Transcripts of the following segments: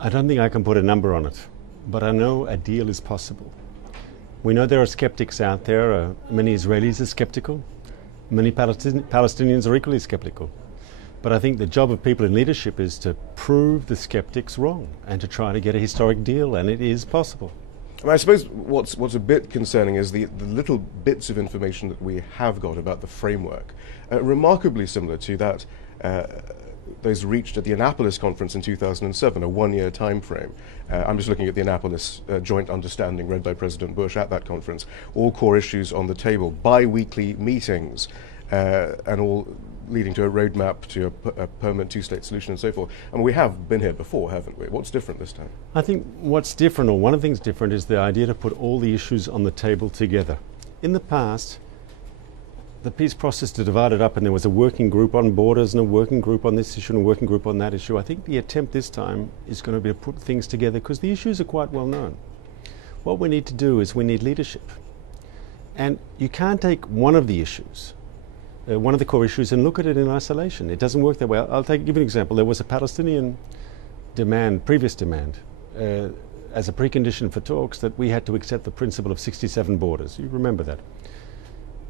I don't think I can put a number on it, but I know a deal is possible. We know there are skeptics out there. Many Israelis are skeptical. Many Palestinians are equally skeptical. But I think the job of people in leadership is to prove the skeptics wrong and to try to get a historic deal, and it is possible. I suppose what's a bit concerning is the little bits of information that we have got about the framework, remarkably similar to that those reached at the Annapolis conference in 2007, a one-year time frame. I'm just looking at the Annapolis joint understanding read by President Bush at that conference. All core issues on the table, bi-weekly meetings, and all leading to a roadmap to a permanent two-state solution and so forth. I mean, we have been here before, haven't we? What's different this time? I think what's different, or one of the things different, is the idea to put all the issues on the table together. In the past, the peace process divided up, and there was a working group on borders and a working group on this issue and a working group on that issue. I think the attempt this time is going to be to put things together because the issues are quite well known. What we need to do is we need leadership. And you can't take one of the issues, one of the core issues, and look at it in isolation. It doesn't work that way. I'll give you an example. There was a Palestinian demand, previous demand, as a precondition for talks that we had to accept the principle of 67 borders. You remember that.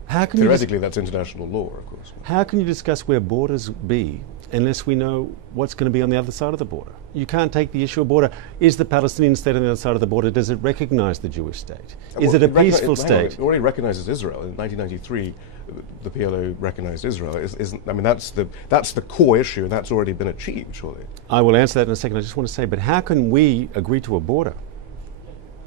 How can Theoretically, that's international law, of course. How can you discuss where borders be unless we know what's going to be on the other side of the border? You can't take the issue of border. Is the Palestinian state on the other side of the border, does it recognize the Jewish state? Is it a peaceful state? It already recognizes Israel. In 1993, the PLO recognized Israel. I mean, that's the core issue, and that's already been achieved, surely. I will answer that in a second. I just want to say, but how can we agree to a border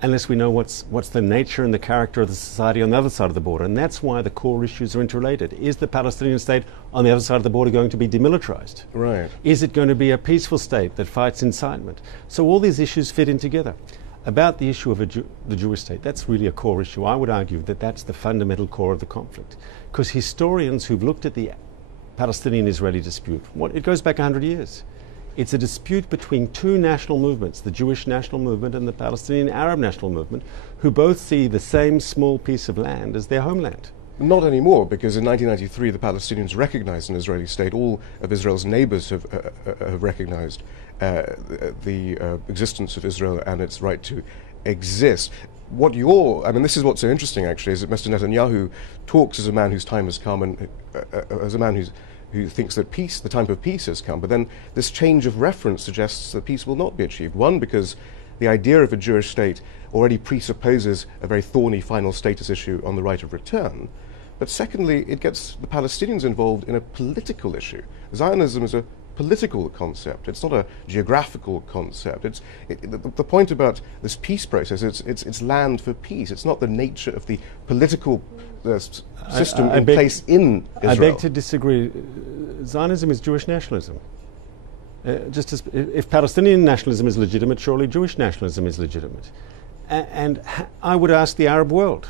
unless we know what's the nature and the character of the society on the other side of the border? And that's why the core issues are interrelated. Is the Palestinian state on the other side of the border going to be demilitarized? Right. Is it going to be a peaceful state that fights incitement? So all these issues fit in together. About the issue of the Jewish state, that's really a core issue. I would argue that that's the fundamental core of the conflict. Because historians who've looked at the Palestinian-Israeli dispute, it goes back 100 years. It's a dispute between two national movements, the Jewish national movement and the Palestinian Arab national movement, who both see the same small piece of land as their homeland. Not anymore, because in 1993 the Palestinians recognized an Israeli state. All of Israel's neighbors have recognized the existence of Israel and its right to exist. This is what's so interesting, actually, is that Mr. Netanyahu talks as a man whose time has come and as a man who thinks that the time of peace has come. But then this change of reference suggests that peace will not be achieved. One, because the idea of a Jewish state already presupposes a very thorny final status issue on the right of return. But secondly, it gets the Palestinians involved in a political issue. Zionism is a political concept. It's not a geographical concept. The point about this peace process, it's land for peace. It's not the nature of the political system in place in Israel. I beg to disagree. Zionism is Jewish nationalism. Just as if Palestinian nationalism is legitimate, surely Jewish nationalism is legitimate. And I would ask the Arab world,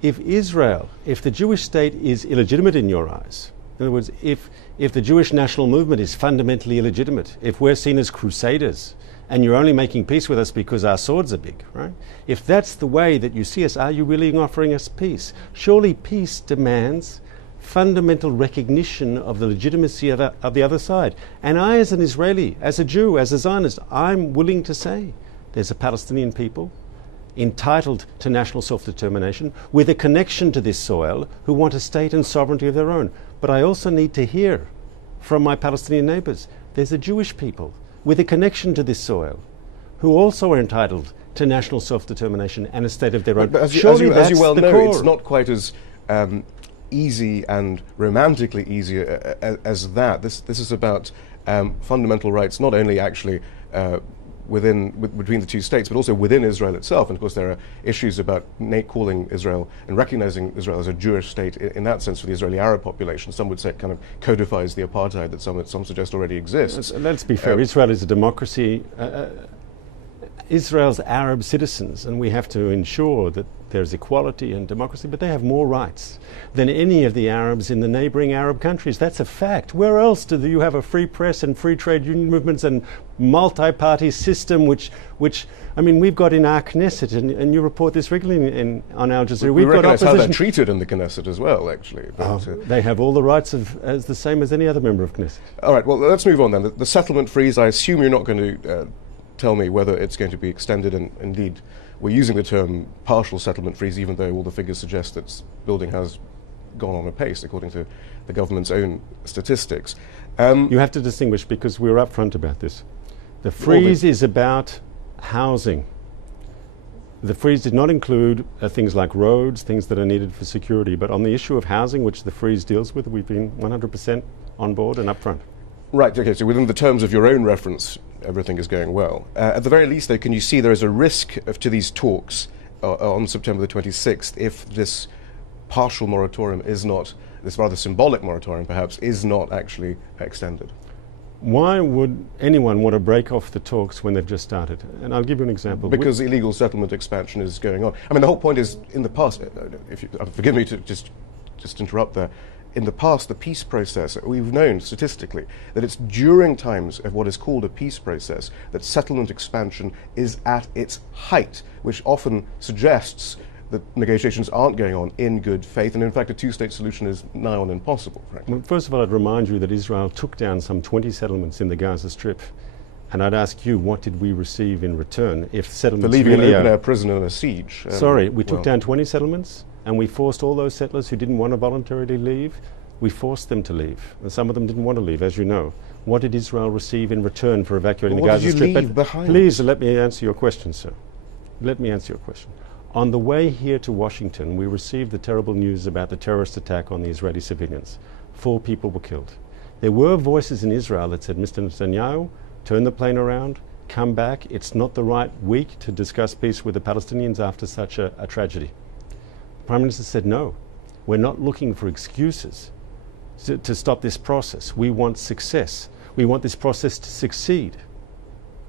if the Jewish state is illegitimate in your eyes, in other words, if the Jewish national movement is fundamentally illegitimate, if we're seen as crusaders and you're only making peace with us because our swords are big, right? If that's the way that you see us, are you really offering us peace? Surely peace demands fundamental recognition of the legitimacy of the other side. And I, as an Israeli, as a Jew, as a Zionist, I'm willing to say there's a Palestinian people entitled to national self-determination with a connection to this soil who want a state and sovereignty of their own. But I also need to hear from my Palestinian neighbors there's a Jewish people with a connection to this soil who also are entitled to national self-determination and a state of their own. But as you well know, it's not quite as easy and romantically easy as that. This is about fundamental rights, not only actually between the two states, but also within Israel itself. And of course, there are issues about calling Israel and recognizing Israel as a Jewish state in that sense for the Israeli Arab population. Some would say it kind of codifies the apartheid that some suggest already exists. Let's be fair. Israel is a democracy. Israel's Arab citizens, and we have to ensure that there's equality and democracy, but they have more rights than any of the Arabs in the neighboring Arab countries. That's a fact. Where else do you have a free press and free trade union movements and multi-party system, which I mean, we've got in our Knesset, and you report this regularly on Al Jazeera. We've got opposition. How they're treated in the Knesset as well, actually. They have all the rights as the same as any other member of Knesset. All right, well, let's move on then. The settlement freeze, I assume you're not going to tell me whether it's going to be extended, and indeed we're using the term partial settlement freeze, even though all the figures suggest that building has gone on apace, according to the government's own statistics. You have to distinguish, because we were upfront about this. The freeze is about housing. The freeze did not include things like roads, things that are needed for security, but on the issue of housing, which the freeze deals with, we've been 100% on board and upfront. Right, okay, so within the terms of your own reference, everything is going well. At the very least, though, can you see there is a risk to these talks on September the 26th if this partial moratorium is not, this rather symbolic moratorium perhaps, is not actually extended? Why would anyone want to break off the talks when they've just started? And I'll give you an example. Because illegal settlement expansion is going on. I mean, the whole point is, in the past, if you, forgive me to just interrupt there, in the past, the peace process, we've known statistically that it's during times of what is called a peace process that settlement expansion is at its height, which often suggests that negotiations aren't going on in good faith, and in fact a two-state solution is nigh on impossible. Well, first of all, I'd remind you that Israel took down some 20 settlements in the Gaza Strip, and I'd ask you, what did we receive in return if settlements... For leaving an open-air prison in a siege. Sorry, we took down 20 settlements, and we forced all those settlers who didn't want to voluntarily leave, we forced them to leave, and some of them didn't want to leave, as you know. What did Israel receive in return for evacuating the Gaza Strip? What did you leave behind? Please let me answer your question, sir. Let me answer your question. On the way here to Washington, we received the terrible news about the terrorist attack on the Israeli civilians. 4 people were killed. There were voices in Israel that said, Mr. Netanyahu, turn the plane around, come back. It's not the right week to discuss peace with the Palestinians after such a tragedy. The Prime Minister said, no, we're not looking for excuses to stop this process. We want success. We want this process to succeed.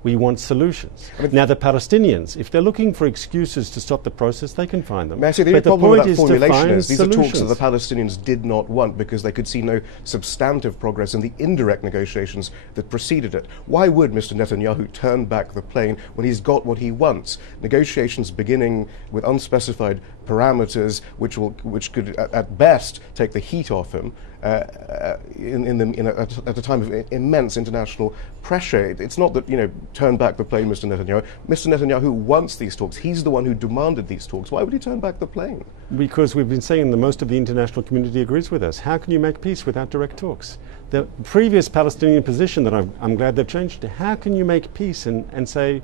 We want solutions. Now, the Palestinians, if they're looking for excuses to stop the process, they can find them. May I say, the problem with that formulation is these are talks that the Palestinians did not want because they could see no substantive progress in the indirect negotiations that preceded it. Why would Mr. Netanyahu turn back the plane when he's got what he wants? Negotiations beginning with unspecified parameters, which could at best take the heat off him at a time of immense international pressure. It's not that, turn back the plane, Mr. Netanyahu. Mr. Netanyahu wants these talks. He's the one who demanded these talks. Why would he turn back the plane? Because we've been saying that most of the international community agrees with us. How can you make peace without direct talks? The previous Palestinian position that I'm glad they've changed to, how can you make peace and say,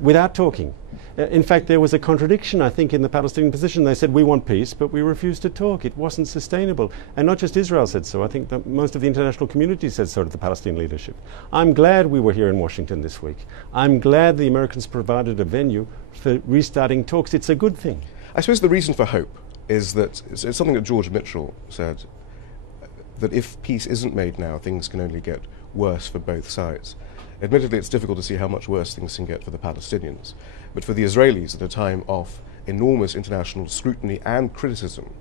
without talking? In fact, there was a contradiction, I think, in the Palestinian position. They said, we want peace, but we refuse to talk. It wasn't sustainable. And not just Israel said so. I think that most of the international community said so to the Palestinian leadership. I'm glad we were here in Washington this week. I'm glad the Americans provided a venue for restarting talks. It's a good thing. I suppose the reason for hope is that it's something that George Mitchell said, that if peace isn't made now, things can only get worse for both sides. Admittedly, it's difficult to see how much worse things can get for the Palestinians. But for the Israelis, at a time of enormous international scrutiny and criticism,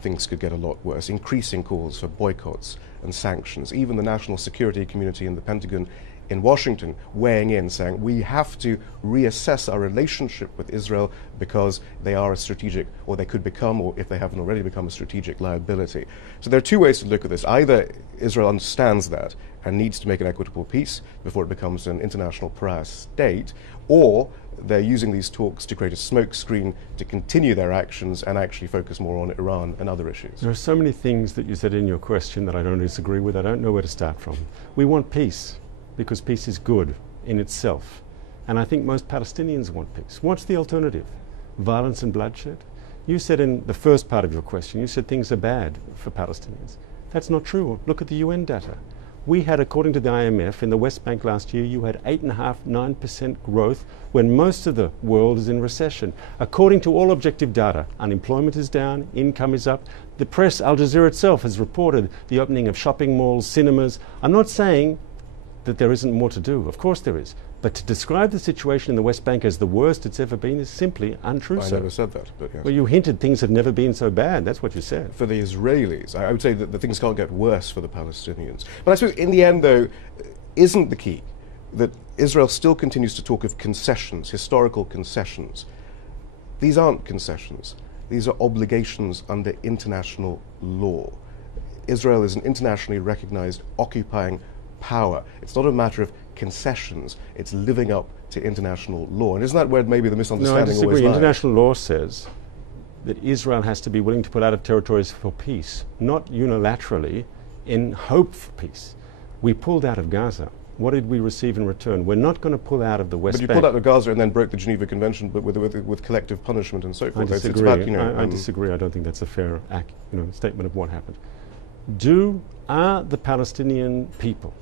things could get a lot worse. Increasing calls for boycotts and sanctions. Even the national security community in the Pentagon in Washington weighing in, saying we have to reassess our relationship with Israel because they are a strategic, or they could become, or if they haven't already become, a strategic liability. So there are two ways to look at this. Either Israel understands that and needs to make an equitable peace before it becomes an international pariah state, or they're using these talks to create a smokescreen to continue their actions and actually focus more on Iran and other issues. There are so many things that you said in your question that I don't disagree with. I don't know where to start from. We want peace because peace is good in itself. And I think most Palestinians want peace. What's the alternative? Violence and bloodshed? You said in the first part of your question, you said things are bad for Palestinians. That's not true. Look at the UN data. We had, according to the IMF, in the West Bank last year, you had 8.5%, 9% growth when most of the world is in recession. According to all objective data, unemployment is down, income is up. The press, Al Jazeera itself, has reported the opening of shopping malls, cinemas. I'm not saying that there isn't more to do. Of course there is. But to describe the situation in the West Bank as the worst it's ever been is simply untrue. I never said that, but yes. Well, you hinted things have never been so bad. That's what you said. For the Israelis, I would say that the things can't get worse for the Palestinians. But I suppose in the end, though, isn't the key that Israel still continues to talk of concessions, historical concessions. These aren't concessions. These are obligations under international law. Israel is an internationally recognized occupying power. It's not a matter of concessions. It's living up to international law. And isn't that where maybe the No, I misunderstanding always disagree. lies? International law says that Israel has to be willing to pull out of territories for peace, not unilaterally in hope for peace. We pulled out of Gaza. What did we receive in return? We're not going to pull out of the West But you Bank. pulled out of Gaza and then broke the Geneva Convention, but with collective punishment and so I forth. It's disagree. about, you know, I disagree. I don't think that's a fair statement of what happened. Are the Palestinian people,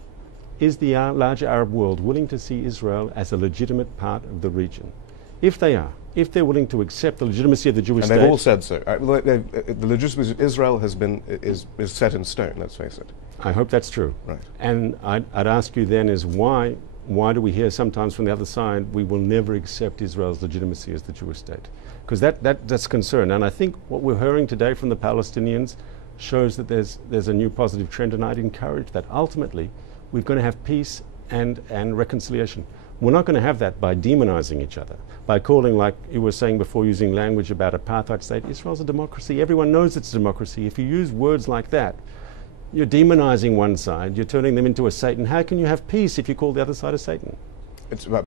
is the larger Arab world willing to see Israel as a legitimate part of the region? If they are, if they're willing to accept the legitimacy of the Jewish and state... they've all said so. The legitimacy of Israel is set in stone, let's face it. I hope that's true. Right. And I'd ask you then is why do we hear sometimes from the other side, we will never accept Israel's legitimacy as the Jewish state? Because that's concern. And I think what we're hearing today from the Palestinians shows that there's a new positive trend, and I'd encourage that. Ultimately, we're going to have peace and reconciliation. We're not going to have that by demonizing each other, by calling, like you were saying before, using language about apartheid state. Israel's a democracy. Everyone knows it's a democracy. If you use words like that, you're demonizing one side, you're turning them into a Satan. How can you have peace if you call the other side a Satan? It's about